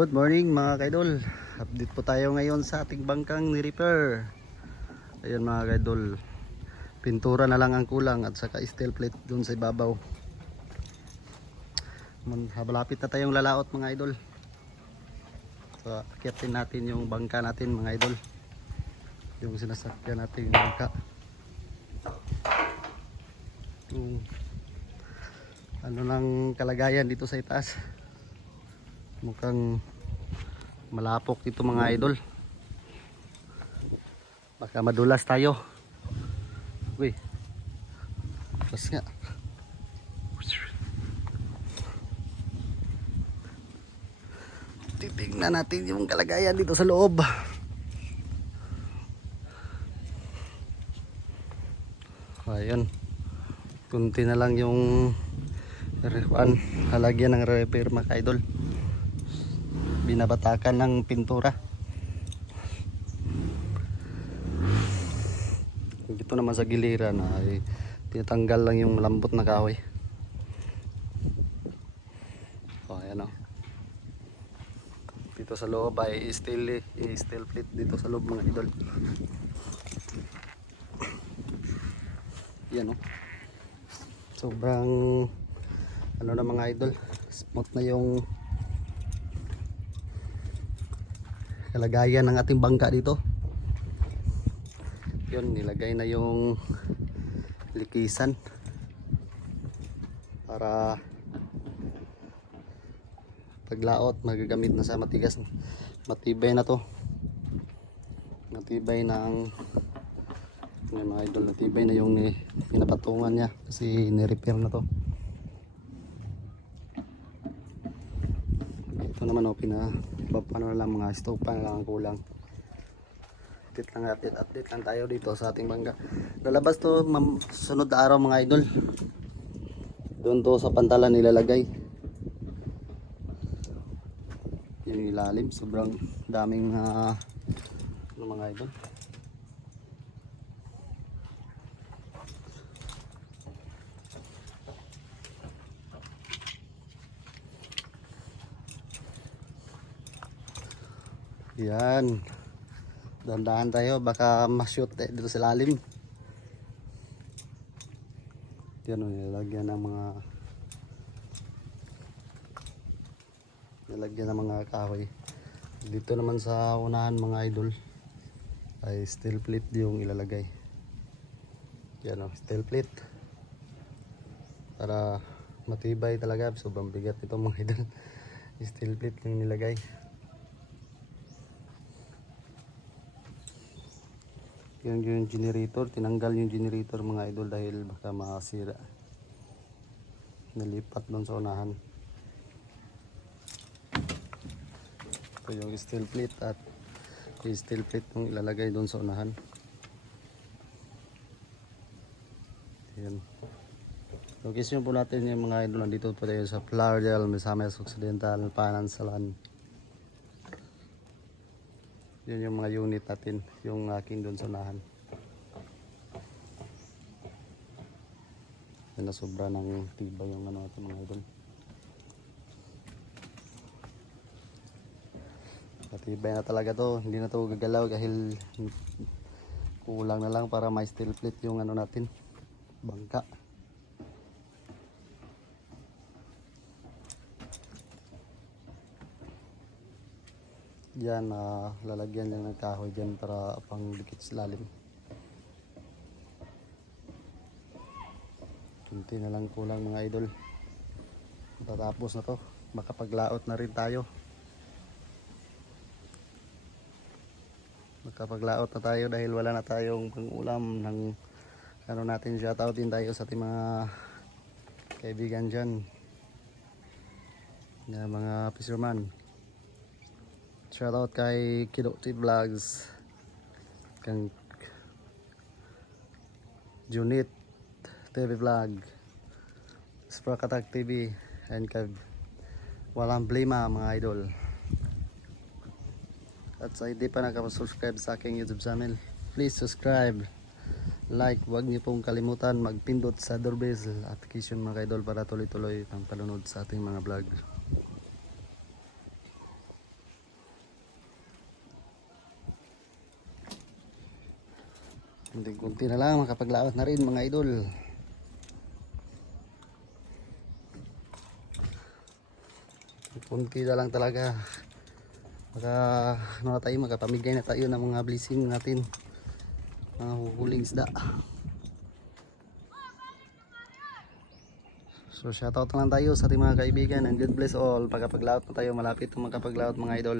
Good morning mga kaidol. Update po tayo ngayon sa ating bangkang ni-repair. Ayan mga kaidol. Pintura na lang ang kulang at saka steel plate dun sa ibabaw. Malapit na tayong lalaot mga idol. So, akyatin natin yung bangka natin mga idol. Yung sinasakyan natin yung bangka. Yung ano lang kalagayan dito sa itaas. Mukhang malapok dito mga idol. Baka madulas tayo. Uy. Plus nga. Titignan natin yung kalagayan dito sa loob. Ayun. Kunti na lang yung halagyan ng repair mga idol. Binabatakan ng pintura. Dito naman sa giliran ay tinatanggal lang yung malambot na kahoy. So ayan o. Dito sa loob ay steel, eh, steel plate dito sa loob mga idol. Yan o. Sobrang ano na mga idol smooth na yung kalagayan ng ating bangka dito. Yun nilagay na yung likisan para paglaot magagamit na sa matigas matibay na to. Matibay ng yun mga idol matibay na yung pinapatungan niya kasi ni-repair na to ito naman o pina paano na lang mga stove pa na lang ang kulang. Update lang update update lang tayo dito sa ating bangka lalabas to sunod na araw mga idol. Doon to sa pantalan nilalagay. Yung ilalim sobrang daming uh, ano mga idol Yan. Dandahan tayo baka ma-shoot eh, dito sa lalim. Yan o, nilagyan ng mga nilagyan ng mga kahoy. Dito naman sa unahan mga idol ay steel plate yung ilalagay. Yan o, steel plate. Para matibay talaga. Sobrang bigat ito mga idol. steel plate yung nilagay. Yun yung generator, tinanggal yung generator mga idol dahil baka masira. Nalipat doon sa unahan. Ito yung steel plate at yung steel plate yung ilalagay doon sa unahan. Yan. Location po natin yung mga idol nandito po tayo sa Flardel, Misamis Occidental, Panansalan. Yun yung mga unit natin, yung aking doon sa unahan. Yan na sobra ng tibay yung ano natin mga idol. Matibay na talaga to, hindi na to gagalaw dahil kulang na lang para may steel plate yung ano natin, bangka. Yan, ah, lalagyan niya ng kahoy dyan para pang dikit sa lalim. Kunti na lang kulang mga idol. Matatapos na to. Makapaglaot na rin tayo. Makapaglaot na tayo dahil wala na tayong pangulam ng ano natin shoutout din tayo sa ating mga kaibigan dyan. Na mga fisherman. Shoutout kay Kidokti Vlogs. Kang Junit TV Vlog. Sprakatak TV. And kay Walang Blima mga idol. At sa hindi pa nakapasubscribe sa aking YouTube channel, please subscribe. Like, huwag niyo pong kalimutan magpindot sa doorbell application mga idol para tuloy-tuloy ang palunod sa ating mga vlog. Kunti-kunti na lang makapaglaot na rin mga idol. Kunti na lang talaga. Baka ano na tayo, magkapamigay na tayo ng mga blessing natin. Mga huhuling isda. So shoutout na lang tayo sa ating mga kaibigan and God bless all. Pagkapaglaot na tayo, malapit magkapaglaot mga idol.